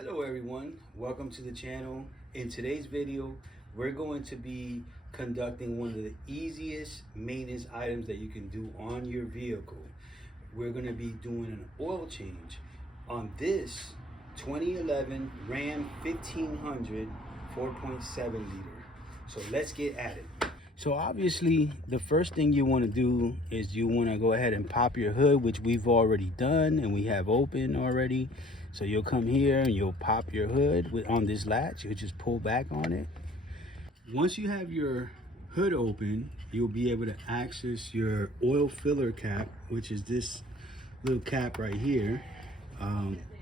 Hello everyone, welcome to the channel. In today's video, we're going to be conducting one of the easiest maintenance items that you can do on your vehicle. We're going to be doing an oil change on this 2011 Ram 1500 4.7 liter. So let's get at it. So obviously the first thing you want to do is you want to go ahead and pop your hood, which we've already done and we have open already. So you'll come here and you'll pop your hood on this latch. You'll just pull back on it. Once you have your hood open, you'll be able to access your oil filler cap, which is this little cap right here,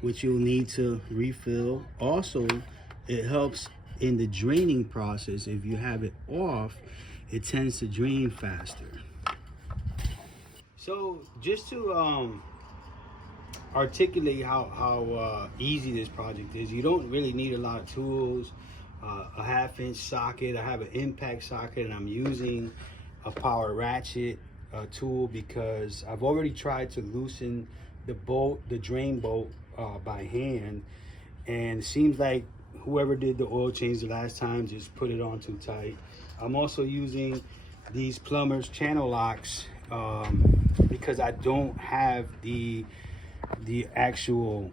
which you'll need to refill. Also, it helps in the draining process. If you have it off, it tends to drain faster. So just to articulate how easy this project is, you don't really need a lot of tools. A 1/2-inch socket. I have an impact socket and I'm using a power ratchet tool because I've already tried to loosen the bolt, the drain bolt by hand, and it seems like whoever did the oil change the last time just put it on too tight. I'm also using these plumber's channel locks because I don't have the actual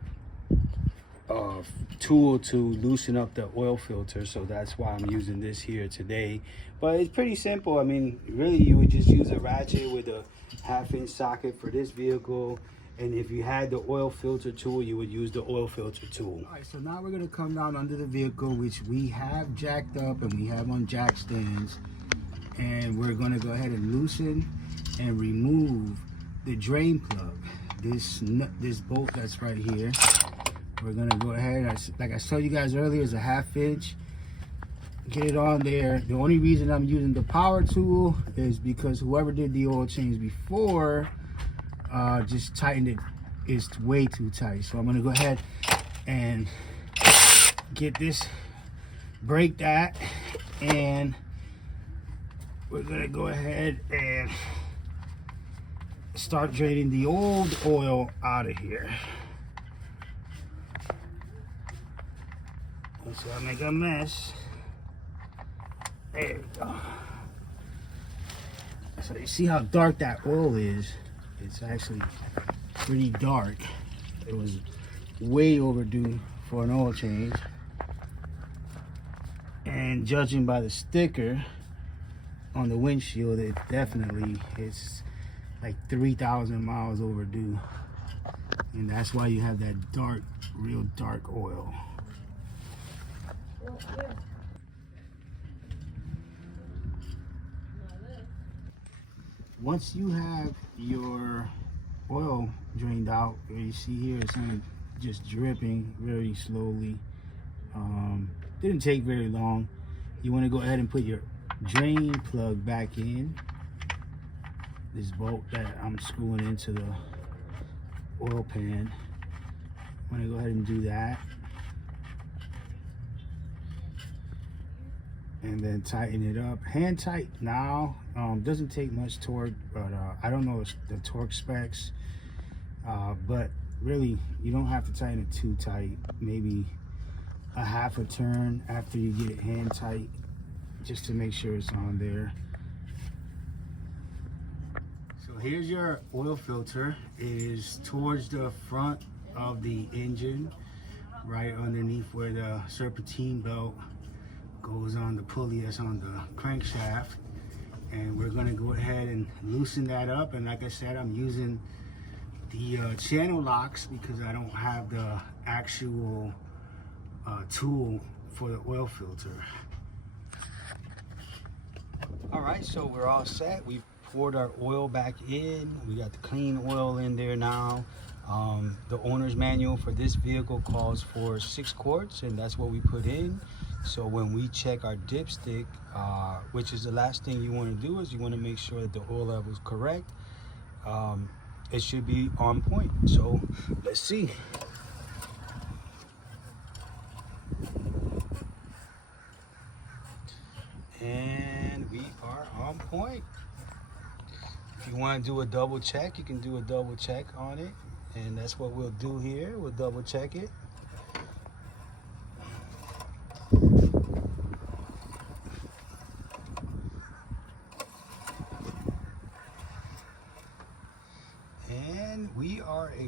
tool to loosen up the oil filter, so that's why I'm using this here today. But it's pretty simple. I mean, really you would just use a ratchet with a 1/2-inch socket for this vehicle, and if you had the oil filter tool, you would use the oil filter tool. All right, so now we're going to come down under the vehicle, which we have jacked up and we have on jack stands, and we're going to go ahead and loosen and remove the drain plug, this bolt that's right here. We're gonna go ahead, like I showed you guys earlier, is a 1/2-inch. Get it on there. The only reason I'm using the power tool is because whoever did the oil change before just tightened it. It's way too tight. So I'm gonna go ahead and get this, break that, and we're gonna go ahead and start draining the old oil out of here. So I make a mess. There we go. So you see how dark that oil is? It's actually pretty dark. It was way overdue for an oil change. And judging by the sticker on the windshield, it definitely is like 3,000 miles overdue. And that's why you have that dark, real dark oil. Once you have your oil drained out, you see here it's just dripping very slowly. Didn't take very long. You want to go ahead and put your drain plug back in. This bolt that I'm screwing into the oil pan. I'm going to go ahead and do that. And then tighten it up. Hand tight now. Doesn't take much torque, but I don't know the torque specs. But really, you don't have to tighten it too tight. Maybe a 1/2 turn after you get it hand tight, just to make sure it's on there. So here's your oil filter. It is towards the front of the engine, right underneath where the serpentine belt goes on the pulley that's on the crankshaft. And we're going to go ahead and loosen that up. And like I said, I'm using the channel locks because I don't have the actual tool for the oil filter. All right, so we're all set. We've poured our oil back in. We got the clean oil in there now. The owner's manual for this vehicle calls for 6 quarts, and that's what we put in. So when we check our dipstick, which is the last thing you want to do, is you want to make sure that the oil level is correct. It should be on point. So let's see. And we are on point. If you want to do a double check, you can do a double check on it. And that's what we'll do here. We'll double check it.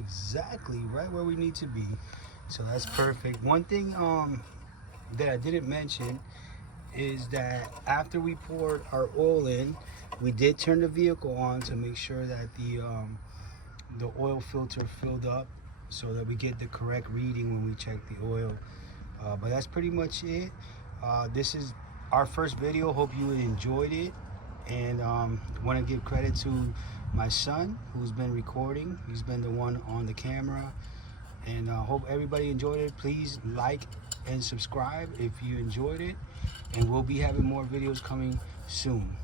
exactly right where we need to be. So that's perfect. One thing that I didn't mention is that after we poured our oil in, we did turn the vehicle on to make sure that the oil filter filled up so that we get the correct reading when we check the oil. But that's pretty much it. This is our first video. Hope you enjoyed it, and want to give credit to my son who's been recording. He's been the one on the camera, and hope everybody enjoyed it. Please like and subscribe if you enjoyed it, and we'll be having more videos coming soon.